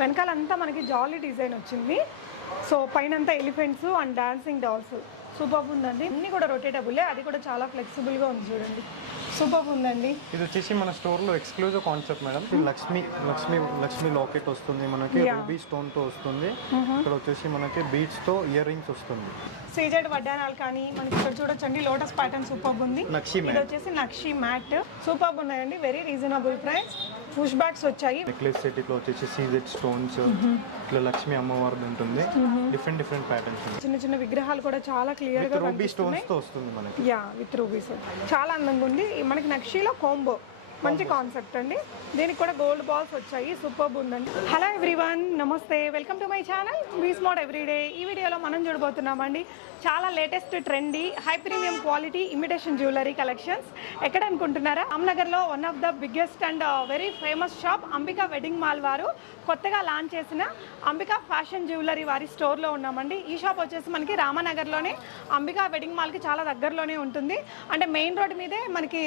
వెనకాలంతా మనకి జాలీ డిజైన్ వచ్చింది. సో పైనంతా elephants and dancing dolls super ఉందండి. అన్ని కూడా రొటేటబుల్, అది కూడా చాలా ఫ్లెక్సిబుల్ గా ఉంది చూడండి. సూపర్ ఉందండి. ఇది వచ్చేసి మన స్టోర్ లో exclusive concept madam. Lakshmi locket వస్తుంది మనకి, రూబీ స్టోన్ తో వస్తుంది. ఇక్కడ వచ్చేసి మనకి బీడ్స్ తో ఇయర్ రింగ్స్ వస్తుంది. సీజెడ్ వడ్డానాలు కానీ మనకి ఇక్కడ చూడొచ్చండి. లోటస్ ప్యాటర్న్ సూపర్ ఉంది. ఇది వచ్చేసి నక్షి మ్యాట్ సూపర్ ఉన్నాయండి. Very reasonable price. Push bags వచ్చాయి. నెక్లెస్ సెట్ ఇట్లా వచ్చేసి సీజెడ్ స్టోన్స్, ఇట్లా లక్ష్మి అమ్మవారిది ఉంటుంది. డిఫరెంట్ ప్యాటర్న్స్, చిన్న చిన్న విగ్రహాలు కూడా చాలా క్లియర్ గా రూబీ స్టోన్స్ తో వస్తుంది మనకి. యా, విత్ రూబీస్ చాలా అందంగా ఉంది. మనకి నక్షిలో కాంబో మంచి కాన్సెప్ట్ అండి. దీనికి కూడా గోల్డ్ బాల్స్ వచ్చాయి. సూపర్ ఉందండి. Hello everyone, namaste, welcome to my channel Be Smart Everyday. ఈ వీడియోలో మనం చూడబోతున్నామండి చాలా latest trendy high premium quality imitation jewellery collections. ఎక్కడ అనుకుంటున్నారా? రామ్నగర్లో one of the biggest and very famous shop Ambika wedding mall వారు కొత్తగా లాంచ్ చేసిన అంబికా ఫ్యాషన్ జ్యువెలరీ వారి స్టోర్లో ఉన్నామండి. ఈ షాప్ వచ్చేసి మనకి రామనగర్లోనే అంబికా వెడ్డింగ్ మాల్కి చాలా దగ్గరలోనే ఉంటుంది. అంటే మెయిన్ రోడ్ మీదే మనకి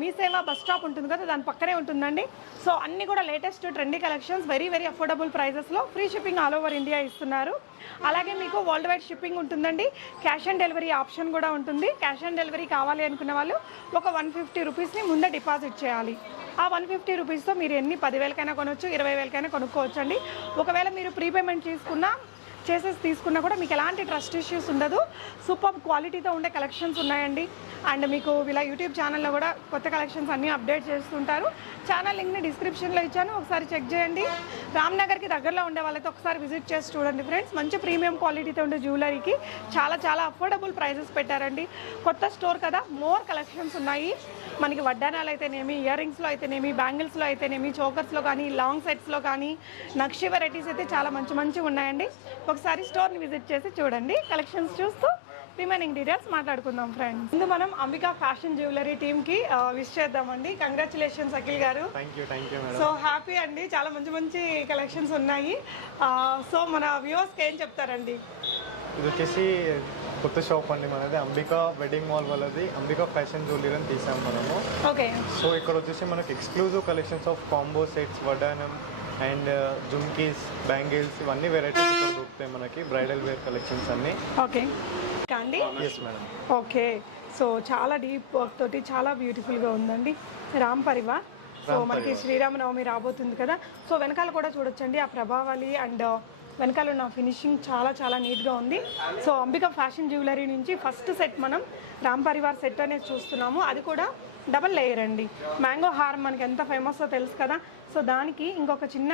మీ సేవ బస్ స్టాప్ ఉంటుంది కదా, దాని పక్కనే ఉంటుందండి. సో అన్ని కూడా latest trendy collections very affordable ప్రైజెస్లో free shipping all over India ఇస్తున్నారు. అలాగే మీకు వరల్డ్ వైడ్ షిప్పింగ్ ఉంటుందండి. క్యాష్ ఆన్ డెలివరీ ఆప్షన్ కూడా ఉంటుంది. క్యాష్ ఆన్ డెలివరీ కావాలి అనుకున్న వాళ్ళు ఒక 150 రూపీస్ని ముందే డిపాజిట్ చేయాలి. ఆ 150 రూపీస్తో మీరు ఎన్ని 10,000కైనా కొనవచ్చు, 20,000కైనా కొనుక్కోవచ్చు అండి. ఒకవేళ మీరు ప్రీపేమెంట్ తీసుకున్నా కూడా మీకు ఎలాంటి ట్రస్ట్ ఇష్యూస్ ఉండదు. సూపర్ క్వాలిటీతో ఉండే కలెక్షన్స్ ఉన్నాయండి. అండ్ మీకు ఇలా యూట్యూబ్ ఛానల్లో కూడా కొత్త కలెక్షన్స్ అన్నీ అప్డేట్ చేస్తుంటారు. ఛానల్ లింక్ని డిస్క్రిప్షన్లో ఇచ్చాను, ఒకసారి చెక్ చేయండి. రామ్నగర్కి దగ్గరలో ఉండే వాళ్ళతో ఒకసారి విజిట్ చేసి చూడండి ఫ్రెండ్స్. మంచి ప్రీమియం క్వాలిటీతో ఉండే జ్యువెలరీకి చాలా అఫోర్డబుల్ ప్రైజెస్ పెట్టారండి. కొత్త స్టోర్ కదా, మోర్ కలెక్షన్స్ ఉన్నాయి. మనకి వడ్డానాలు అయితేనేమి, ఇయర్ రింగ్స్లో అయితేనేమి, బ్యాంగిల్స్లో అయితేనేమి, చోకర్స్లో కానీ, లాంగ్ సెట్స్లో కానీ, నక్షి వెరైటీస్ అయితే చాలా మంచిగా ఉన్నాయండి. ఒకసారి స్టోర్ని విజిట్ చేసి చూడండి. కలెక్షన్స్ చూస్తూ రిమైనింగ్ డీటెయిల్స్ మాట్లాడుకుందాం ఫ్రెండ్స్. ముందు మనం అంబికా ఫ్యాషన్ జ్యువెలరీ టీమ్కి విష్ చేద్దామండి. కంగ్రాచులేషన్స్ అఖిల్ గారు. సో హ్యాపీ అండి, చాలా మంచి కలెక్షన్స్ ఉన్నాయి. సో మన వ్యూవర్స్కి ఏం చెప్తారండి? ఇది వచ్చేసి కొత్త షాప్ అండి మనది, అంబికా వెడ్డింగ్ మాల్ వాళ్ళది. అంబికా ఫ్యాషన్ జ్యువెలరీ అని తీసాం మనము. ఓకే. సో ఇక్కడ వచ్చేసి మనకి exclusive collections of combo sets, వడ్డానం అండ్ జుమ్కీస్, బ్యాంగిల్స్, ఇవన్నీ వెరైటీస్ దొరుకుతాయి మనకి. బ్రైడల్ వేర్ కలెక్షన్స్ అన్ని. ఓకే అండి. Yes madam. ఓకే. సో చాలా డీప్ వర్క్ తోటి చాలా బ్యూటిఫుల్గా ఉందండి. రామ్ పరివార్. సో మనకి శ్రీరామనవమి రాబోతుంది కదా, సో వెనకాల కూడా చూడొచ్చండి ఆ ప్రభావళి అండ్ వెనకాల ఉన్న ఫినిషింగ్ చాలా నీట్గా ఉంది. సో అంబికా ఫ్యాషన్ జ్యువెలరీ నుంచి ఫస్ట్ సెట్ మనం రామ్ పరివార్ సెట్ అనేది చూస్తున్నాము. అది కూడా డబల్ లేయర్ అండి. మ్యాంగో హారం మనకి ఎంత ఫేమస్సో తెలుసు కదా, సో దానికి ఇంకొక చిన్న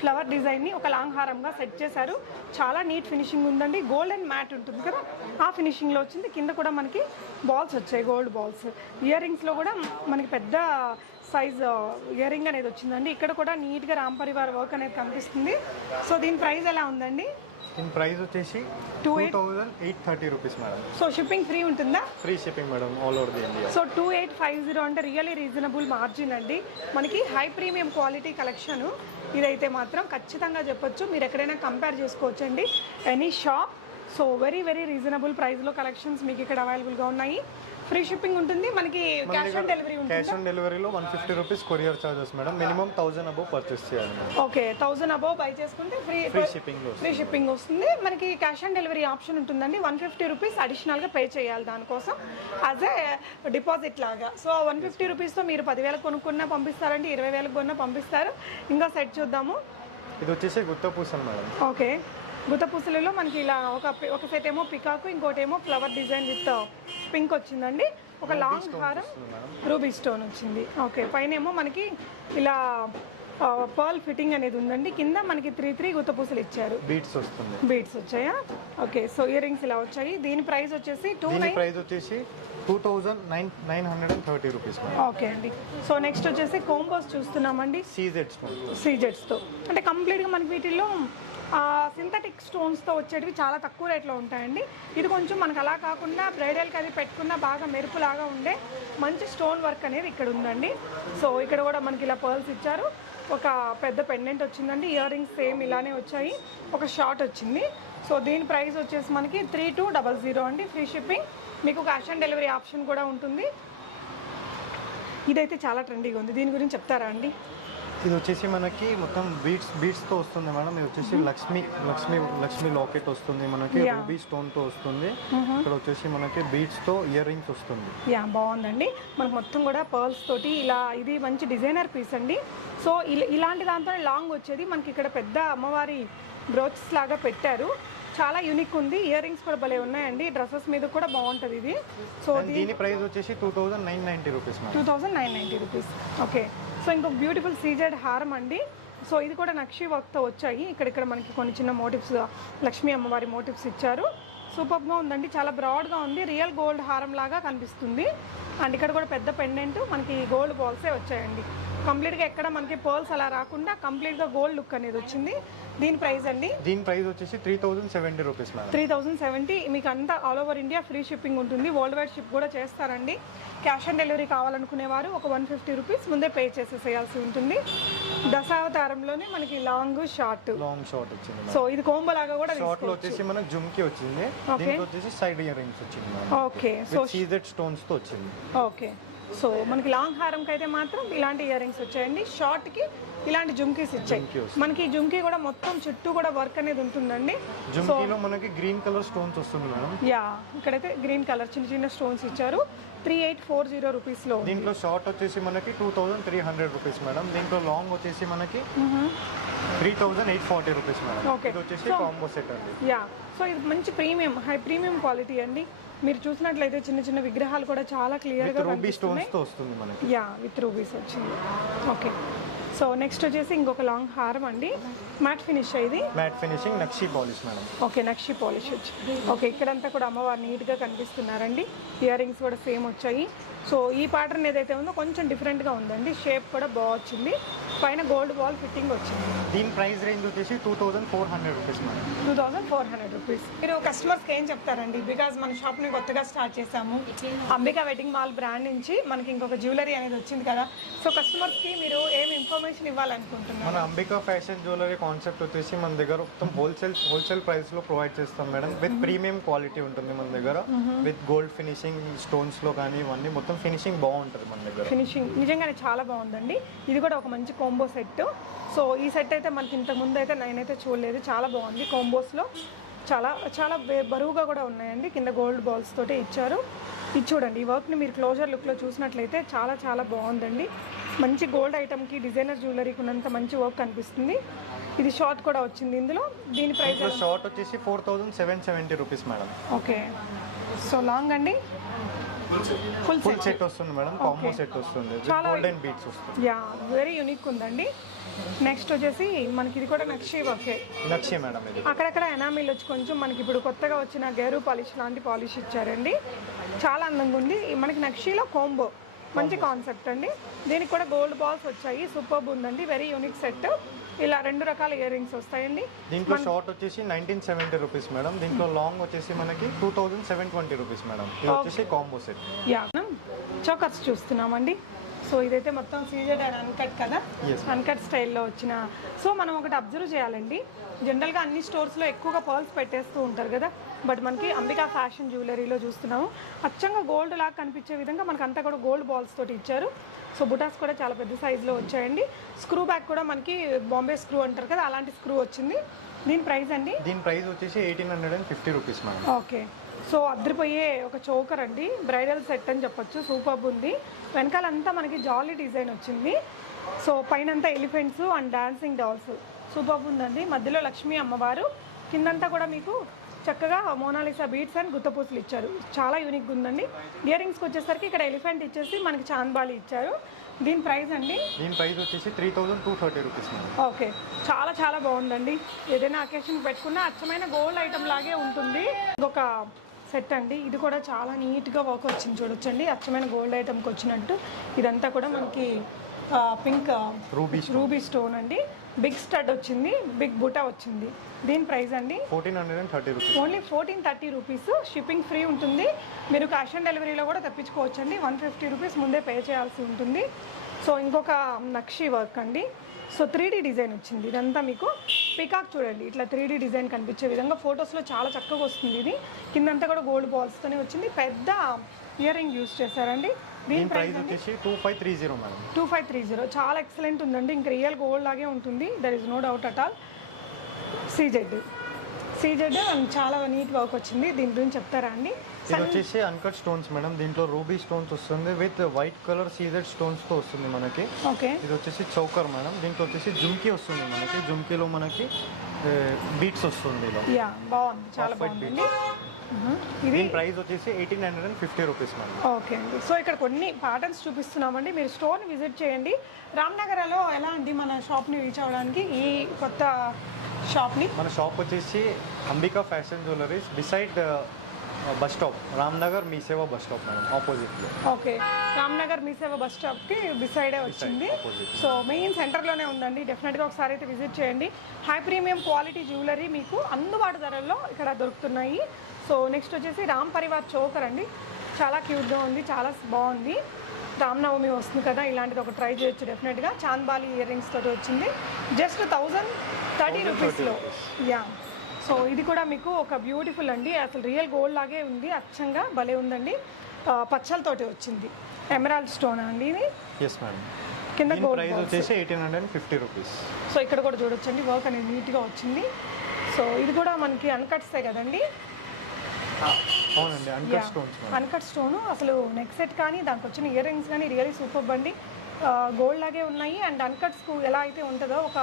ఫ్లవర్ డిజైన్ని ఒక లాంగ్ హారంగా సెట్ చేశారు. చాలా నీట్ ఫినిషింగ్ ఉందండి. గోల్డెన్ మ్యాట్ ఉంటుంది కదా, ఆ ఫినిషింగ్లో వచ్చింది. కింద కూడా మనకి బాల్స్ వచ్చాయి, గోల్డ్ బాల్స్. ఇయర్ రింగ్స్లో కూడా మనకి పెద్ద సైజ్ ఇయర్ రింగ్ అనేది వచ్చిందండి. ఇక్కడ కూడా నీట్గా రామ్ పరివార్ వర్క్ అనేది కనిపిస్తుంది. సో దీని ప్రైస్ ఎలా ఉందండి? దీని ప్రైస్ వచ్చేసి 2830 rupees madam. So shipping free ఉంటుందా? Free shipping madam, all over the India. So 2850 అంటే రియల్లీ రీజనబుల్ మార్జిన్ అండి. మనకి హై ప్రీమియం క్వాలిటీ కలెక్షన్ ఇదైతే మాత్రం ఖచ్చితంగా చెప్పొచ్చు. మీరు ఎక్కడైనా కంపేర్ చేసుకోవచ్చండి any shop. So very reasonable ప్రైస్లో కలెక్షన్స్ మీకు ఇక్కడ అవైలబుల్గా ఉన్నాయి. ఫ్రీ షిప్పింగ్ ఉంటుంది. మనకి క్యాష్ ఆన్ డెలివరీ ఉంటుంది. క్యాష్ ఆన్ డెలివరీలో 150 rupees courier charges madam. Minimum 1000 above purchase చేయాలి మేడం. ఓకే, 1000 అబోవ్ బై చేసుకుంటే ఫ్రీ షిప్పింగ్ వస్తుంది. మనకి క్యాష్ ఆన్ డెలివరీ ఆప్షన్ ఉంటుందండి. 150 రూపీస్ అడిషనల్గా పే చేయాలి దానికోసం, యాజ్ ఏ డిపాజిట్ లాగా. సో 150 రూపీస్తో మీరు 10,000 కొనుక్కున్నా పంపిస్తారండి, 20,000 కొన్నా పంపిస్తారు. ఇంకా సెట్ చూద్దాము. ఇది వచ్చేసి గుత్త పూసలు మేడం. ఓకే, గుత్త పూసలలో మనకి ఇలా ఒక సెట్ ఏమో పికాకు, ఇంకోటి ఏమో ఫ్లవర్ డిజైన్ విత్ పింక్ వచ్చిందండి. ఒక లాంగ్ హారం రూబీ స్టోన్ వచ్చింది. ఓకే, పైన ఏమో మనకి ఇలా పర్ల్ ఫిట్టింగ్ అనేది ఉందండి. కింద మనకి 3 గుత్త పూసలు ఇచ్చారు. బీడ్స్ వచ్చాయా? ఓకే. సో ఇయర్ రింగ్స్ ఇలా వచ్చాయి. దీని ప్రైస్ వచ్చేసి 2930 రూపీస్. ఓకే అండి. సో నెక్స్ట్ వచ్చేసి కోంబోస్ చూస్తున్నామండి. సీజెడ్స్తో అంటే కంప్లీట్గా మనకి వీటిల్లో సింథటిక్ స్టోన్స్తో వచ్చేటివి చాలా తక్కువ రేట్లో ఉంటాయండి. ఇది కొంచెం మనకు అలా కాకుండా బ్రైడల్కి అది పెట్టుకున్న బాగా మెరుపులాగా ఉండే మంచి స్టోన్ వర్క్ అనేది ఇక్కడ ఉందండి. సో ఇక్కడ కూడా మనకి ఇలా పర్ల్స్ ఇచ్చారు. ఒక పెద్ద పెండెంట్ వచ్చిందండి. ఇయర్ రింగ్స్ సేమ్ ఇలానే వచ్చాయి. ఒక షార్ట్ వచ్చింది. సో దీని ప్రైస్ వచ్చేసి మనకి 3200 అండి. Free shipping. మీకు క్యాష్ ఆన్ డెలివరీ ఆప్షన్ కూడా ఉంటుంది. ఇదైతే చాలా ట్రెండీగా ఉంది. దీని గురించి చెప్తారా అండి? ఇది వచ్చేసి మనకి మొత్తం బీట్స్తో వస్తుంది మేడం. ఇది వచ్చేసి లక్ష్మి లాకెట్ వస్తుంది మనకి, రూబీ స్టోన్తో వస్తుంది. ఇక్కడ వచ్చేసి మనకి బీట్స్తో ఇయర్ రింగ్స్ వస్తుంది. యా బాగుందండి. మనకు మొత్తం కూడా పర్ల్స్ తోటి ఇలా, ఇది మంచి డిజైనర్ పీస్ అండి. సో ఇలాంటి దాంతో లాంగ్ వచ్చేది మనకి ఇక్కడ పెద్ద అమ్మవారి బ్రోచెస్ లాగా పెట్టారు. చాలా యూనిక్ ఉంది. ఇయర్ రింగ్స్ కూడా భలే ఉన్నాయండి. డ్రెస్సెస్ మీద కూడా బాగుంటుంది ఇది. సో దీని ప్రైస్ వచ్చేసి 2990 రూపీస్. 2990 రూపీస్. ఓకే. సో ఇంకొక బ్యూటిఫుల్ సీజెడ్ హారం అండి. సో ఇది కూడా నక్షి వర్క్తో వచ్చాయి. ఇక్కడ మనకి కొన్ని చిన్న మోటివ్స్, లక్ష్మీ అమ్మవారి మోటివ్స్ ఇచ్చారు. సూపర్గా ఉందండి. చాలా బ్రాడ్గా ఉంది. రియల్ గోల్డ్ హారం లాగా కనిపిస్తుంది. అండ్ ఇక్కడ కూడా పెద్ద పెండెంట్ మనకి గోల్డ్ బాల్సే వచ్చాయండి. కంప్లీట్గా ఎక్కడ మనకి పర్ల్స్ అలా రాకుండా కంప్లీట్గా గోల్డ్ లుక్ అనేది వచ్చింది. దీని ప్రైస్ అండి? దీని ప్రైస్ వచ్చేసి 3070 రూపీస్. 3070. మీకు అంతా all over India free shipping ఉంటుంది. వరల్డ్ వైడ్ షిప్ కూడా చేస్తారండి. క్యాష్ ఆన్ డెలివరీ కావాలనుకునేవారు ఒక 150 రూపీస్ ముందే పే చేసేసేయాల్సి ఉంటుంది. దశావతారంలోనే మనకి లాంగ్ షార్ట్ వచ్చింది. సో ఇది కోంబో లాగా కూడా షార్ట్ లో వచ్చేసి మనకి జుమ్కి వచ్చింది. దీనికి వచ్చేసి సైడ్ ఇయర్ రింగ్స్ వచ్చింది. ఓకే. సో సీజెడ్ స్టోన్స్ తో వచ్చింది. ఓకే. సో మనకి లాంగ్ హారంకి అయితే మాత్రం ఇలాంటి ఇయర్ రింగ్స్ వచ్చాయండి. షార్ట్ కి ఇలాంటి జుమ్కీస్ ఇచ్చాయి. మనకి జుమ్కీ కూడా మొత్తం చుట్టూ కూడా వర్క్ అనేది ఉంటుందండి. జుమ్కీలో మనకి గ్రీన్ కలర్ స్టోన్స్ వస్తుంది మేడం. యా ఇక్కడైతే గ్రీన్ కలర్ చిన్న చిన్న స్టోన్స్ ఇచ్చారు. 3840 రూపీస్ లో. దీంట్లో షార్ట్ వచ్చేసి మనకి 2300 రూపీస్ మేడం. దీంట్లో లాంగ్ వచ్చేసి మనకి 3840 రూపీస్ మేడం. ఇది వచ్చేసి కాంబో సెట్ అండి. యా సో ఇది మంచి ప్రీమియం, హై ప్రీమియం క్వాలిటీ అండి. మీరు చూసినట్లయితే చిన్న చిన్న విగ్రహాలు కూడా చాలా క్లియర్ గా రూబీ స్టోన్స్ తో వస్తుంది మనకి. యా విత్ రూబీస్ వచ్చింది. ఓకే. సో నెక్స్ట్ వచ్చేసి ఇంకొక లాంగ్ హారం అండి. మ్యాట్ ఫినిష్ ఇది. మ్యాట్ ఫినిషింగ్ నక్షి పాలిష్ మేడం. ఓకే. నక్షి పాలిష్ వచ్చి. ఓకే. ఇక్కడంతా కూడా అమ్మవారు నీట్గా కనిపిస్తున్నారండి. ఇయర్ రింగ్స్ కూడా సేమ్ వచ్చాయి. సో ఈ ప్యాటర్న్ ఏదైతే ఉందో కొంచెం డిఫరెంట్గా ఉందండి. షేప్ కూడా బాగా వచ్చింది. పైన గోల్డ్ బాల్ ఫిట్టింగ్ వచ్చింది. దీని ప్రైస్ రేంజ్ వచ్చేసి 2400 రూపీస్ మేడం. 2400 రూపీస్. మీరు కస్టమర్స్కి ఏం చెప్తారండి? బికాజ్ మన షాప్ని కొత్తగా స్టార్ట్ చేసాము. అంబికా వెడ్డింగ్ మాల్ బ్రాండ్ నుంచి మనకి ఇంకొక జ్యువెలరీ అనేది వచ్చింది కదా. సో కస్టమర్స్కి మీరు ఏం ఇన్ఫర్మేషన్ ఇవ్వాలనుకుంటున్నారు? మన అంబికా ఫ్యాషన్ జ్యువెలరీ కాన్సెప్ట్ వచ్చేసి మన దగ్గర మొత్తం హోల్సేల్ ప్రైస్ లో ప్రొవైడ్ చేస్తాం మేడం. విత్ ప్రీమియం క్వాలిటీ ఉంటుంది మన దగ్గర. విత్ గోల్డ్ ఫినిషింగ్ స్టోన్స్ లో కానీ ఇవన్నీ మొత్తం ఫినిషింగ్ బాగుంటుంది మన దగ్గర. ఫినిషింగ్ నిజంగానే చాలా బాగుందండి. ఇది కూడా ఒక మంచి కాంబో సెట్. సో ఈ సెట్ అయితే మనకి ఇంతకు ముందు అయితే నేనైతే చూడలేదు. చాలా బాగుంది. కాంబోస్లో చాలా చాలా బరువుగా కూడా ఉన్నాయండి. కింద గోల్డ్ బాల్స్ తోటే ఇచ్చారు. ఇది చూడండి. ఈ వర్క్ని మీరు క్లోజర్ లుక్లో చూసినట్లయితే చాలా చాలా బాగుందండి. మంచి గోల్డ్ ఐటమ్కి డిజైనర్ జ్యువెలరీకి ఉన్నంత మంచి వర్క్ కనిపిస్తుంది. ఇది షార్ట్ కూడా వచ్చింది ఇందులో. దీని ప్రైస్ షార్ట్ వచ్చేసి 4770 rupees madam. Okay. So long అండి ఫుల్ సెట్ వస్తుంది మేడం. కాంబో సెట్ వస్తుంది. గోల్డెన్ బీట్స్ వస్తుంది. యా వెరీ యూనిక్ ఉందండి. నెక్స్ట్ వచ్చేసి మనకి ఇది కూడా నక్షి వర్కే. నక్షి మేడం. ఇది అక్కడక్కడ ఎనామిల్ వచ్చి కొంచెం మనకి ఇప్పుడు కొత్తగా వచ్చిన గేరు పాలిష్ లాంటి పాలిష్ ఇచ్చారండి. చాలా అందంగా ఉంది. మనకి నక్షిలో కాంబో మంచి కాన్సెప్ట్ అండి. దీనికి కూడా గోల్డ్ బాల్స్ వచ్చాయి. సూపర్బ్ ఉందండి. Very unique set. ఇలా 2 రకాల ఇయర్ రింగ్స్ వస్తాయండి. దీంట్లో షార్ట్ వచ్చేసి 1970 రూపీస్ మేడం. దీంట్లో లాంగ్ వచ్చేసి మనకి 2720 రూపీస్ మేడం. ఇది వచ్చేసి కాంబో సెట్. యా చోకర్స్ చూస్తున్నామండి. సో ఇదైతే మొత్తం సీజెడ్ అండ్ అన్కట్ కదా. అన్కట్ స్టైల్లో వచ్చిన. సో మనం ఒకటి అబ్జర్వ్ చేయాలండి. జనరల్గా అన్ని స్టోర్స్లో ఎక్కువగా పర్ల్స్ పెట్టేస్తూ ఉంటారు కదా. బట్ మనకి అంబికా ఫ్యాషన్ జ్యువెలరీలో చూస్తున్నాము అచ్చంగా గోల్డ్ లాగా కనిపించే విధంగా మనకు అంతా కూడా గోల్డ్ బాల్స్ తోటి ఇచ్చారు. సో బుటాస్ కూడా చాలా పెద్ద సైజులో వచ్చాయండి. స్క్రూ బ్యాక్ కూడా మనకి బాంబే స్క్రూ అంటారు కదా, అలాంటి స్క్రూ వచ్చింది. దీని ప్రైస్ అండి? దీని ప్రైస్ వచ్చేసి 1850 రూపీస్ మేడం. ఓకే. సో అద్దరిపోయే ఒక చోకర్ అండి. బ్రైడల్ సెట్ అని చెప్పొచ్చు. సూపర్బ్ ఉంది. వెనకాలంతా మనకి జాలీ డిజైన్ వచ్చింది. సో పైనంతా elephants and dancing dolls. Superb ఉందండి. మధ్యలో లక్ష్మీ అమ్మవారు, కిందంతా కూడా మీకు చక్కగా మోనాలిసా బీట్స్ అండ్ గుత్తపూసలు ఇచ్చారు. చాలా యూనిక్గా ఉందండి. ఇయర్ రింగ్స్కి వచ్చేసరికి ఇక్కడ ఎలిఫెంట్ ఇచ్చేసి మనకి చాంద్బాలి ఇచ్చారు. దీని ప్రైస్ అండి? దీని ప్రైస్ వచ్చేసి 3230 రూపీస్. ఓకే. చాలా చాలా బాగుందండి. ఏదైనా అకేషన్ పెట్టుకున్నా అచ్చమైన గోల్డ్ ఐటమ్ లాగే ఉంటుంది. ఇంకొక సెట్ అండి. ఇది కూడా చాలా నీట్గా వర్క్ వచ్చింది. చూడొచ్చండి అచ్చమైన గోల్డ్ ఐటమ్కి వచ్చినట్టు. ఇదంతా కూడా మనకి పింక్ రూబీ స్టోన్ అండి. బిగ్ స్టడ్ వచ్చింది. బిగ్ బుటా వచ్చింది. దీని ప్రైస్ అండి? 1430 rupees. Only 1430 rupees. Shipping free ఉంటుంది. మీరు క్యాష్ ఆన్ డెలివరీలో కూడా తెప్పించుకోవచ్చు అండి. 150 రూపీస్ ముందే పే చేయాల్సి ఉంటుంది. సో ఇంకొక నక్షి వర్క్ అండి. సో 3D డిజైన్ వచ్చింది. ఇదంతా మీకు పికాక్ చూడండి. ఇట్లా 3D డిజైన్ కనిపించే విధంగా ఫొటోస్లో చాలా చక్కగా వస్తుంది. ఇది కిందంతా కూడా గోల్డ్ బాల్స్తోనే వచ్చింది. పెద్ద ఇయర్ రింగ్ యూస్ చేశారండి. దీని ప్రైస్ వచ్చేసి 2530 మేడం. 2530 చాలా ఎక్సలెంట్ ఉందండి. ఇంకా రియల్ గోల్డ్ లాగే ఉంటుంది, there is no doubt at all. CZ and చాలా నీట్ వర్క్ వచ్చింది. దీని గురించి చెప్తారా అండి? ఇది వచ్చేసి అన్కట్ స్టోన్స్ మేడం. దీంట్లో రూబీ స్టోన్స్ వస్తుంది with white colour CZ stones తో వస్తుంది మనకి. ఓకే, ఇది వచ్చేసి చౌకర్ మేడం. దీంట్లో వచ్చేసి జుమ్కీ వస్తుంది మనకి. జుమ్కీలో మనకి బీట్స్ వస్తుంది ఇలా. యా బాగుంది, చాలా బాగుందండి. ఇది ప్రైస్ వచ్చేసి 1850 రూపీస్ మేడం. ఓకే అండి. సో ఇక్కడ కొన్ని ప్యాటర్న్స్ చూపిస్తున్నామండి, మీరు స్టోర్ని విజిట్ చేయండి. రామ్నగర్లో ఎలా అండి మన షాప్ని రీచ్ అవ్వడానికి, ఈ కొత్త షాప్ని? మన షాప్ వచ్చేసి Ambika fashion jewelleries beside bus stop, Ramnagar Mee Seva bus stop madam, ఆపోజిట్లో. ఓకే, రామ్నగర్ మీ సేవ బస్ స్టాప్కి బిసైడే వచ్చింది. సో మెయిన్ సెంటర్లోనే ఉందండి. డెఫినెట్గా ఒకసారి అయితే విజిట్ చేయండి. హై ప్రీమియం క్వాలిటీ జ్యువెలరీ మీకు అందుబాటు ధరల్లో ఇక్కడ దొరుకుతున్నాయి. సో నెక్స్ట్ వచ్చేసి రామ్ పరివార్ చోకర్ అండి, చాలా క్యూట్గా ఉంది, చాలా బాగుంది. రామనవమి వస్తుంది కదా, ఇలాంటిది ఒక ట్రై చేయొచ్చు డెఫినెట్గా. చాంద్బాలి ఇయర్ రింగ్స్ తోటి వచ్చింది, జస్ట్ 1030 రూపీస్లో. యా, సో ఇది కూడా మీకు ఒక బ్యూటిఫుల్ అండి, అసలు రియల్ గోల్డ్ లాగే ఉంది, అచ్చంగా భలే ఉందండి. పచ్చలతోటి వచ్చింది, ఎమరాల్డ్ స్టోన్ అండి ఇది. Yes madam. కింద గోల్డ్ ప్రైస్ వచ్చేసి 1850 రూపీస్. సో ఇక్కడ కూడా చూడొచ్చండి, వర్క్ అనేది నీట్గా వచ్చింది. సో ఇది కూడా మనకి అన్కట్సే కదండి? అవునండి, అన్కట్ స్టోన్స్. అన్కట్ స్టోను, అసలు నెక్ సెట్ కానీ దానికి వచ్చిన ఇయర్ రింగ్స్ కానీ రియల్లీ సూపర్ అండి. గోల్డ్ లాగే ఉన్నాయి. అండ్ అన్కట్స్కు ఎలా అయితే ఉంటుందో ఒక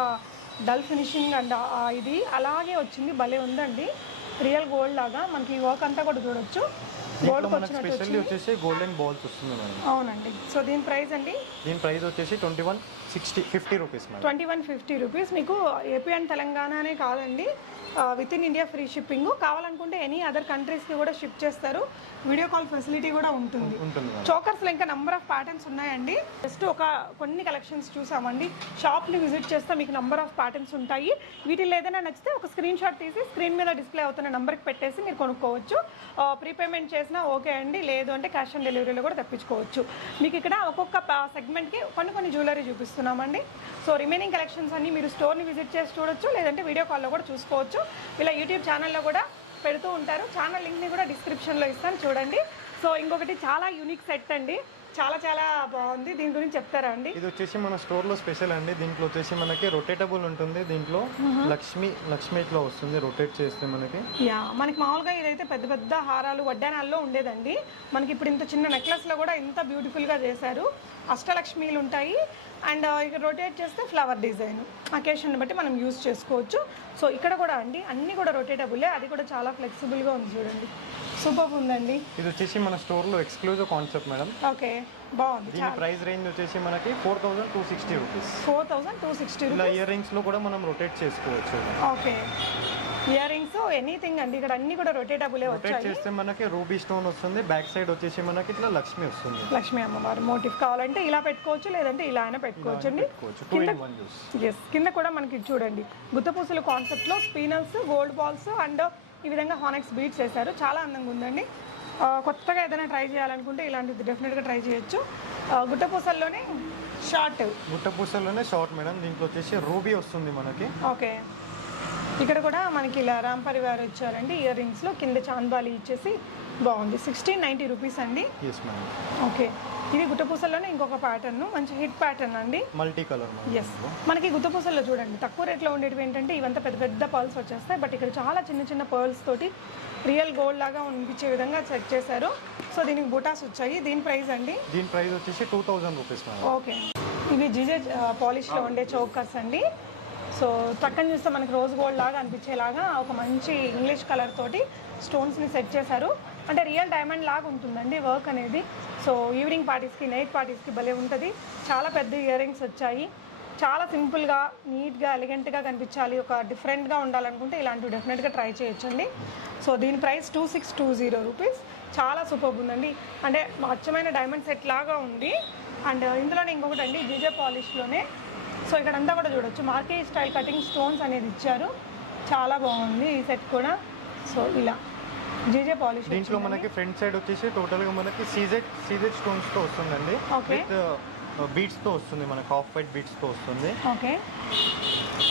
డల్ ఫినిషింగ్ అండ్ ఇది అలాగే వచ్చింది, భలే ఉందండి, రియల్ గోల్డ్ లాగా. మనకి ఈ వర్క్ అంతా కూడా చూడొచ్చు, గోల్డ్ వచ్చినట్టు వచ్చేసి గోల్డెన్ బాల్స్ వస్తుంది మేడం. అవునండి. సో దీని ప్రైస్ అండి? దీని ప్రైస్ వచ్చేసి 2150 రూపీస్ మేడం. 2150 రూపీస్. మీకు ఏపీ అండ్ తెలంగాణనే కాదండి, with in India free shipping. కావాలనుకుంటే ఎనీ అదర్ కంట్రీస్కి కూడా షిప్ చేస్తారు, వీడియో కాల్ ఫెసిలిటీ కూడా ఉంటుంది. చోకర్స్లో ఇంకా నెంబర్ ఆఫ్ ప్యాటర్న్స్ ఉన్నాయండి. జస్ట్ ఒక కొన్ని కలెక్షన్స్ చూసామండి. షాప్ని విజిట్ చేస్తే మీకు నెంబర్ ఆఫ్ ప్యాటర్న్స్ ఉంటాయి. వీటిలో ఏదైనా నచ్చితే ఒక స్క్రీన్ షాట్ తీసి స్క్రీన్ మీద డిస్ప్లే అవుతున్న నెంబర్కి పెట్టేసి మీరు కొనుక్కోవచ్చు. ప్రీపేమెంట్ చేసినా ఓకే అండి, లేదు అంటే క్యాష్ ఆన్ డెలివరీలో కూడా తెప్పించుకోవచ్చు. మీకు ఇక్కడ ఒక్కొక్క సెగ్మెంట్కి కొన్ని జ్యువెలరీ చూపిస్తున్నామండి. సో రిమైనింగ్ కలెక్షన్స్ అన్ని మీరు స్టోర్ని విజిట్ చేసి చూడొచ్చు, లేదంటే వీడియో కాల్లో కూడా చూసుకోవచ్చు. ఇలా యూట్యూబ్ ఛానల్లో కూడా పెడుతూ ఉంటారు. ఛానల్ లింక్ని కూడా డిస్క్రిప్షన్లో ఇస్తాను, చూడండి. సో ఇంకొకటి చాలా యూనిక్ సెట్ అండి, చాలా బాగుంది, దీని గురించి చెప్తారా అండి? ఇది వచ్చేసి మన స్టోర్లో స్పెషల్ అండి. దీంట్లో వచ్చేసి మనకి రొటేటబుల్ ఉంటుంది. దీంట్లో లక్ష్మీలో వస్తుంది, రొటేట్ చేస్తే మనకి. యా, మనకి మామూలుగా ఇదైతే పెద్ద హారాలు వడ్డానాల్లో ఉండేదండి. మనకి ఇప్పుడు ఇంత చిన్న నెక్లెస్లో కూడా ఇంత బ్యూటిఫుల్గా చేశారు. అష్టలక్ష్మీలు ఉంటాయి. అండ్ ఇక రొటేట్ చేస్తే ఫ్లవర్ డిజైన్ అకేషన్ బట్టి మనం యూజ్ చేసుకోవచ్చు. సో ఇక్కడ కూడా అండి అన్నీ కూడా రొటేటబులే, అది కూడా చాలా ఫ్లెక్సిబుల్గా ఉంది, చూడండి, సూపర్ ఉందండి. ఇది వచ్చేసి మన స్టోర్లో ఎక్స్క్లూజివ్ కాన్సెప్ట్ మేడం. ఓకే, బాగుంది. దీని ప్రైస్ రేంజ్ వచ్చేసి మనకి 4260 రూపీస్. 4260 ఇలా ఇయర్ రింగ్స్ లో కూడా మనం రొటేట్ చేసుకోవచ్చు. ఓకే, ఇయర్ రింగ్స్ ఎనీథింగ్ అండి, ఇక్కడ అన్ని కూడా రొటేటబులే వచ్చాయి. రొటేట్ చేస్తే మనకి రూబీ స్టోన్ వస్తుంది, బ్యాక్ సైడ్ వచ్చేసి మనకి ఇట్లా లక్ష్మి వస్తుంది. లక్ష్మీ అమ్మవారు మోటిఫ్ కావాలంటే ఇలా పెట్టుకోవచ్చు, లేదంటే ఇలా అయినా పెట్టుకోవచ్చు అండి. కింద కూడా మనకి చూడండి గుత్తపూసలు కాన్సెప్ట్ లో స్పీనల్స్, గోల్డ్ బాల్స్ అండ్ ఈ విధంగా హానెక్స్ బీట్స్ వేశారు, చాలా అందంగా ఉందండి. కొత్తగా ఏదైనా ట్రై చేయాలనుకుంటే ఇలాంటిది డెఫినెట్గా ట్రై చేయొచ్చు. గుట్టపూసల్లోనే షార్ట్ మేడం. దీంట్లో వచ్చేసి రూబీ వస్తుంది మనకి. ఓకే, ఇక్కడ కూడా మనకి ఇలా రామ్ పరివార్ ఇచ్చారండి ఇయర్ రింగ్స్లో, కింద చాంద్బాలి ఇచ్చేసి బాగుంది. 1690 రూపీస్ అండి. ఓకే, ఇది గుట్టపూసల్లోనే ఇంకొక ప్యాటర్న్, మంచి హిట్ ప్యాటర్న్ అండి, మల్టీ కలర్. ఎస్, మనకి గుత్తపూసల్లో చూడండి తక్కువ రేట్లో ఉండేటివి ఏంటంటే ఇవంతా పెద్ద పర్ల్స్ వచ్చేస్తాయి, బట్ ఇక్కడ చాలా చిన్న పర్ల్స్ తోటి రియల్ గోల్డ్ లాగా అనిపించే విధంగా సెట్ చేశారు. సో దీనికి బుటాస్ వచ్చాయి. దీని ప్రైస్ అండి? దీని ప్రైస్ వచ్చేసి 2000 రూపీస్. ఓకే, ఇవి జిజే పాలిష్లో ఉండే చోకర్స్ అండి. సో పక్కన చూస్తే మనకి రోజ్ గోల్డ్ లాగా అనిపించేలాగా ఒక మంచి ఇంగ్లీష్ కలర్ తోటి స్టోన్స్ని సెట్ చేశారు. అంటే రియల్ డైమండ్ లాగా ఉంటుందండి వర్క్ అనేది. సో ఈవినింగ్ పార్టీస్కి, నైట్ పార్టీస్కి భలే ఉంటుంది. చాలా పెద్ద ఇయర్ రింగ్స్ వచ్చాయి. చాలా సింపుల్గా, నీట్గా, ఎలిగెంట్గా కనిపించాలి, ఒక డిఫరెంట్గా ఉండాలనుకుంటే ఇలాంటివి డెఫినెట్గా ట్రై చేయొచ్చండి. సో దీని ప్రైస్ 2620 రూపీస్. చాలా సూపర్ ఉందండి, అంటే అచ్చమైన డైమండ్ సెట్ లాగా ఉంది. అండ్ ఇందులోనే ఇంకొకటి అండి జీజే పాలిష్లోనే. సో ఇక్కడ అంతా కూడా చూడొచ్చు మార్కే స్టైల్ కటింగ్ స్టోన్స్ అనేది ఇచ్చారు, చాలా బాగుంది ఈ సెట్ కూడా. సో ఇలా జీజే పాలిష్. దీంట్లో మనకి ఫ్రంట్ సైడ్ వచ్చేసి టోటల్గా మనకి సీజెడ్ స్టోన్స్ తో వస్తుందండి. విత్ బీట్స్ తో వస్తుంది, మనకి ఆఫ్ వైట్ బీట్స్ తో వస్తుంది. ఓకే,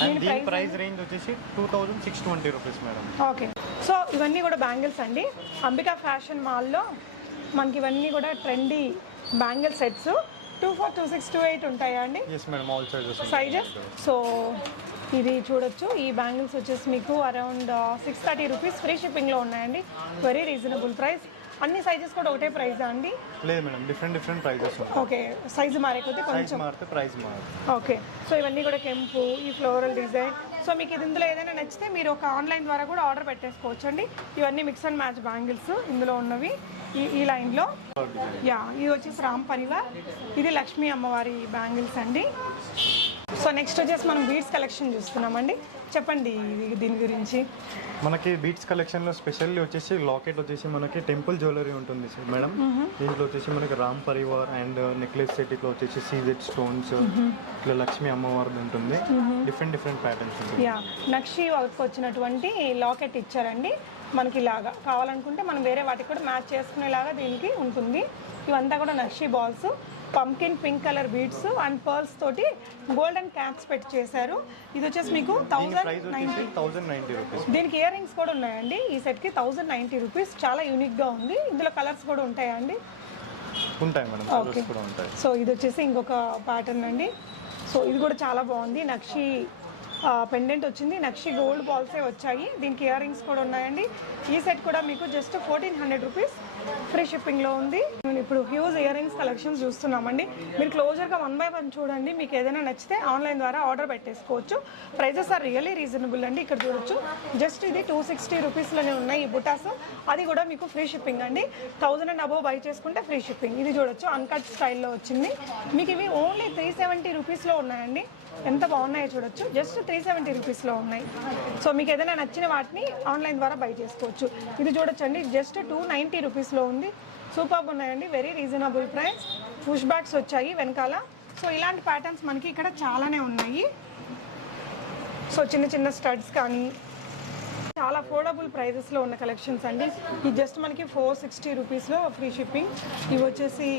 అండ్ దీని ప్రైస్ రేంజ్ వచ్చేసి 2620 రూపీస్ మేడం. ఓకే, సో ఇవన్నీ కూడా బ్యాంగిల్స్ అండి. అంబికా ఫ్యాషన్ మాల్లో మనకి ఇవన్నీ కూడా ట్రెండీ బ్యాంగిల్ సెట్స్ 24, 26, 28 ఉంటాయా అండి yes madam, all sizes? So ఇది చూడొచ్చు, ఈ బ్యాంగిల్స్ వచ్చేసి మీకు అరౌండ్ 630 రూపీస్ ఫ్రీ షిప్పింగ్లో ఉన్నాయండి. Very reasonable price. అన్ని సైజెస్ కూడా ఒకటే ప్రైజా అండి? లేదు మేడం, డిఫరెంట్ ప్రైజెస్ ఉంటాయి. ఓకే, సైజు మారే కొద్దీ సైజ్ కొంచెం మారితే ప్రైస్ మారుతుంది. ఓకే. సో ఇవన్నీ కూడా కెంపు, ఈ ఫ్లోరల్ డిజైన్. సో మీకు ఇది ఇందులో ఏదైనా నచ్చితే మీరు ఒక ఆన్లైన్ ద్వారా కూడా ఆర్డర్ పెట్టేసుకోవచ్చు అండి. ఇవన్నీ మిక్స్ అండ్ మ్యాచ్ బ్యాంగిల్స్ ఇందులో ఉన్నవి ఈ లైన్లో. యా, ఇది వచ్చేసి రామ్ పరివార్, ఇది లక్ష్మీ అమ్మవారి బ్యాంగిల్స్ అండి. సో నెక్స్ట్ వచ్చేసి మనం బీడ్స్ కలెక్షన్ చూస్తున్నామండి. చెప్పండి దీని గురించి. మనకి బీట్స్ కలెక్షన్ లో స్పెషల్లీ వచ్చేసి లాకెట్ వచ్చేసి మనకి టెంపుల్ జ్యువెలరీ ఉంటుంది మేడం. దీంట్లో వచ్చేసి మనకి Ram Parivar and necklace set ఇట్లా వచ్చేసి సీజెడ్ స్టోన్స్, ఇట్లా లక్ష్మీ అమ్మవారిది ఉంటుంది. డిఫరెంట్ ప్యాటర్న్స్ ఉంటుంది. యా, నక్షి వర్క్ వచ్చినటువంటి లాకెట్ ఇచ్చారండి మనకి. ఇలాగా కావాలనుకుంటే మనం వేరే వాటికి కూడా మ్యాచ్ చేసుకునేలాగా దీనికి ఉంటుంది. ఇవంతా కూడా నక్షి బాల్స్, పంకిన్ pink colour beads and pearls తోటి గోల్డెన్ క్యాప్స్ పెట్టి చేశారు. ఇది వచ్చేసి మీకు 1090 రూపీస్. దీనికి ఇయర్ రింగ్స్ కూడా ఉన్నాయండి. ఈ సెట్కి 1090 రూపీస్. చాలా యూనిక్గా ఉంది. ఇందులో కలర్స్ కూడా ఉంటాయా అండి? ఉంటాయి మేడం, కలర్స్ కూడా ఉంటాయి. సో ఇది వచ్చేసి ఇంకొక ప్యాటర్న్ అండి. సో ఇది కూడా చాలా బాగుంది. నక్షి పెండెంట్ వచ్చింది, నక్షి గోల్డ్ బాల్సే వచ్చాయి. దీనికి ఇయర్ రింగ్స్ కూడా ఉన్నాయండి. ఈ సెట్ కూడా మీకు జస్ట్ 1400 రూపీస్ ఫ్రీ షిప్పింగ్లో ఉంది. నేను ఇప్పుడు హ్యూజ్ ఇయర్ రింగ్స్ కలెక్షన్స్ చూస్తున్నామండి. మీరు క్లోజర్గా 1 by 1 చూడండి. మీకు ఏదైనా నచ్చితే ఆన్లైన్ ద్వారా ఆర్డర్ పెట్టేసుకోవచ్చు. ప్రైజెస్ ఆర్ రియల్లీ రీజనబుల్ అండి. ఇక్కడ చూడొచ్చు, జస్ట్ ఇది 260 రూపీస్లోనే ఉన్నాయి ఈ బుటాస్. అది కూడా మీకు ఫ్రీ షిప్పింగ్ అండి. 1000 అండ్ అబోవ్ బై చేసుకుంటే ఫ్రీ షిప్పింగ్. ఇది చూడొచ్చు, అన్కట్ స్టైల్లో వచ్చింది. మీకు ఇవి ఓన్లీ 370 రూపీస్లో ఉన్నాయండి. ఎంత బాగున్నాయో చూడొచ్చు, జస్ట్ 370 రూపీస్లో ఉన్నాయి. సో మీకు ఏదైనా నచ్చిన వాటిని ఆన్లైన్ ద్వారా బై చేసుకోవచ్చు. ఇది చూడొచ్చండి, జస్ట్ 290 రూపీస్లో ఉంది. సూపర్ ఉన్నాయండి, very reasonable price. Push bags వచ్చాయి వెనకాల. సో ఇలాంటి ప్యాటర్న్స్ మనకి ఇక్కడ చాలానే ఉన్నాయి. సో చిన్న స్టడ్స్ కానీ చాలా అఫోర్డబుల్ ప్రైజెస్లో ఉన్న కలెక్షన్స్ అండి. ఇది జస్ట్ మనకి 460 రూపీస్లో ఫ్రీ షిప్పింగ్. ఇవి వచ్చేసి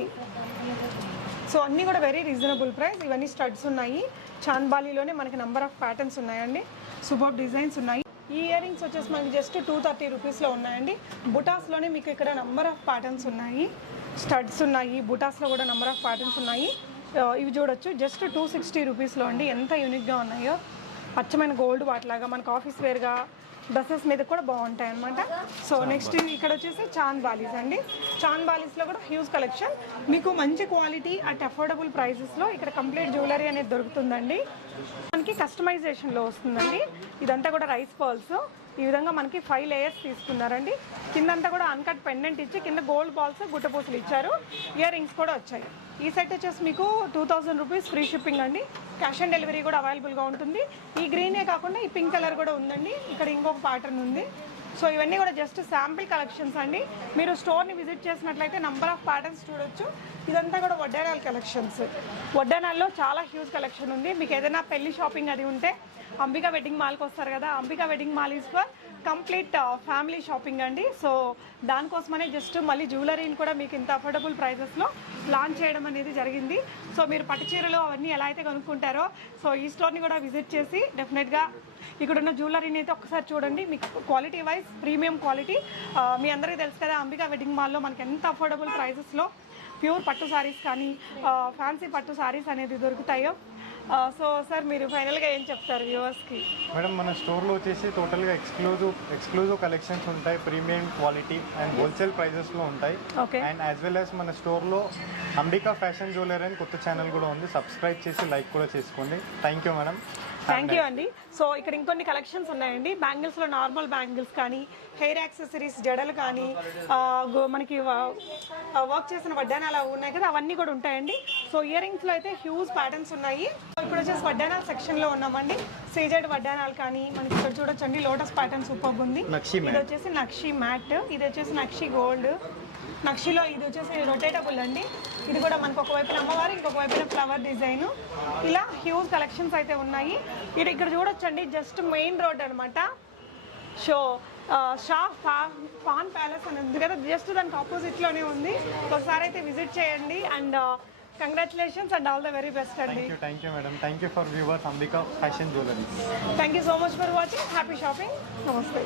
సో అన్నీ కూడా వెరీ రీజనబుల్ ప్రైస్. ఇవన్నీ స్టడ్స్ ఉన్నాయి. చాంద్బాలీలోనే మనకి నెంబర్ ఆఫ్ ప్యాటర్న్స్ ఉన్నాయండి. సూపర్ డిజైన్స్ ఉన్నాయి. ఈ ఇయర్ రింగ్స్ వచ్చేసి మనకి జస్ట్ 230 రూపీస్లో ఉన్నాయండి. బుటాస్లోనే మీకు ఇక్కడ నెంబర్ ఆఫ్ ప్యాటర్న్స్ ఉన్నాయి. స్టడ్స్ ఉన్నాయి, బుటాస్లో కూడా నెంబర్ ఆఫ్ ప్యాటర్న్స్ ఉన్నాయి. ఇవి చూడొచ్చు, జస్ట్ 260 రూపీస్లో అండి. ఎంత యూనిక్గా ఉన్నాయో, అచ్చమైన గోల్డ్ వాటిలాగా మనకు ఆఫీస్ వేర్గా డ్రెస్సెస్ మీద కూడా బాగుంటాయి అనమాట. సో నెక్స్ట్ ఇక్కడ వచ్చేసి చాంద్ బాలీస్ అండి. చాంద్ బాలీస్లో కూడా హ్యూజ్ కలెక్షన్. మీకు మంచి క్వాలిటీ అట్ అఫోర్డబుల్ ప్రైసెస్లో ఇక్కడ కంప్లీట్ జ్యువెలరీ అనేది దొరుకుతుందండి. మనకి కస్టమైజేషన్లో వస్తుందండి. ఇదంతా కూడా రైస్ పర్ల్స్. ఈ విధంగా మనకి 5 లేయర్స్ తీసుకున్నారండి. కిందంతా కూడా అన్కట్ పెండెంట్ ఇచ్చి కింద గోల్డ్ బాల్స్, గుట్టపూసలు ఇచ్చారు. ఇయర్ రింగ్స్ కూడా వచ్చాయి. ఈ సెట్ వచ్చేసి మీకు 2000 రూపీస్ ఫ్రీ షిప్పింగ్ అండి. క్యాష్ ఆన్ డెలివరీ కూడా అవైలబుల్గా ఉంటుంది. ఈ గ్రీనే కాకుండా ఈ పింక్ కలర్ కూడా ఉందండి. ఇక్కడ ఇంకొక ప్యాటర్న్ ఉంది. సో ఇవన్నీ కూడా జస్ట్ శాంపిల్ కలెక్షన్స్ అండి. మీరు స్టోర్ని విజిట్ చేసినట్లయితే నంబర్ ఆఫ్ ప్యాటర్న్స్ చూడొచ్చు. ఇదంతా కూడా వడ్డానాల్ కలెక్షన్స్. వడ్డానాల్లో చాలా హ్యూజ్ కలెక్షన్ ఉంది. మీకు ఏదైనా పెళ్లి షాపింగ్ అది ఉంటే అంబికా వెడ్డింగ్ మాల్కి వస్తారు కదా, Ambika wedding mall is for complete family shopping అండి. సో దానికోసమనే జస్ట్ మళ్ళీ జ్యువెలరీని కూడా మీకు ఇంత అఫోర్డబుల్ ప్రైజెస్లో లాంచ్ చేయడం అనేది జరిగింది. సో మీరు పట్టు చీరలు అవన్నీ ఎలా అయితే కొనుక్కుంటారో, సో ఈ స్టోర్ని కూడా విజిట్ చేసి డెఫినెట్గా ఇక్కడున్న జ్యువెలరీని అయితే ఒకసారి చూడండి. మీకు క్వాలిటీ వైజ్ ప్రీమియం క్వాలిటీ. మీ అందరికీ తెలుసు కదా, అంబికా వెడ్డింగ్ మాల్లో మనకి ఎంత అఫోర్డబుల్ ప్రైజెస్లో ప్యూర్ పట్టు సారీస్ కానీ ఫ్యాన్సీ పట్టు సారీస్ అనేది దొరుకుతాయో. సో సార్ మీరు ఫైనల్గా ఏం చెప్తారు వ్యూవర్స్కి? మేడం, మన స్టోర్లో వచ్చేసి టోటల్గా ఎక్స్క్లూజివ్ కలెక్షన్స్ ఉంటాయి. ప్రీమియం క్వాలిటీ అండ్ హోల్సేల్ ప్రైజెస్లో ఉంటాయి. అండ్ యాజ్ వెల్ యాజ్ మన స్టోర్లో అంబికా ఫ్యాషన్ జ్యువెలరీ అని కొత్త ఛానల్ కూడా ఉంది. సబ్స్క్రైబ్ చేసి లైక్ కూడా చేసుకోండి. Thank you madam. Thank you అండి. సో ఇక్కడ ఇంకొన్ని కలెక్షన్స్ ఉన్నాయండి. బ్యాంగిల్స్లో నార్మల్ బ్యాంగిల్స్ కానీ, హెయిర్ యాక్సెసరీస్, జడలు కానీ, మనకి వర్క్ చేసిన వడ్డానాలు ఉన్నాయి కదా, అవన్నీ కూడా ఉంటాయండి. సో ఇయర్ రింగ్స్లో అయితే హ్యూజ్ ప్యాటర్న్స్ ఉన్నాయి. ఇప్పుడు వచ్చేసి వడ్డానాల్ సెక్షన్లో ఉన్నామండి. సీజెడ్ వడ్డానాలు కానీ మనకి ఇక్కడ చూడొచ్చండి. లోటస్ ప్యాటర్న్ సూపర్ ఉంది. ఇది వచ్చేసి నక్షి మ్యాట్, ఇది వచ్చేసి నక్షి గోల్డ్. నక్షిలో ఇది వచ్చేసి రొటేటబుల్ అండి. ఇది కూడా మనకు ఒకవైపున అమ్మవారు, ఇంకొక వైపున ఫ్లవర్ డిజైన్. ఇలా హ్యూజ్ కలెక్షన్స్ అయితే ఉన్నాయి. ఇక్కడ చూడొచ్చండి, జస్ట్ మెయిన్ రోడ్ అనమాట. సో షా పాన్ ప్యాలెస్ అని ఉంది కదా, జస్ట్ దానికి ఆపోజిట్లోనే ఉంది. ఒకసారి అయితే విజిట్ చేయండి. And congratulations and all the very best అండి. Thank you madam. Thank you for viewers Ambika fashion jewellery. Thank you so much for watching. Happy shopping. నమస్తే.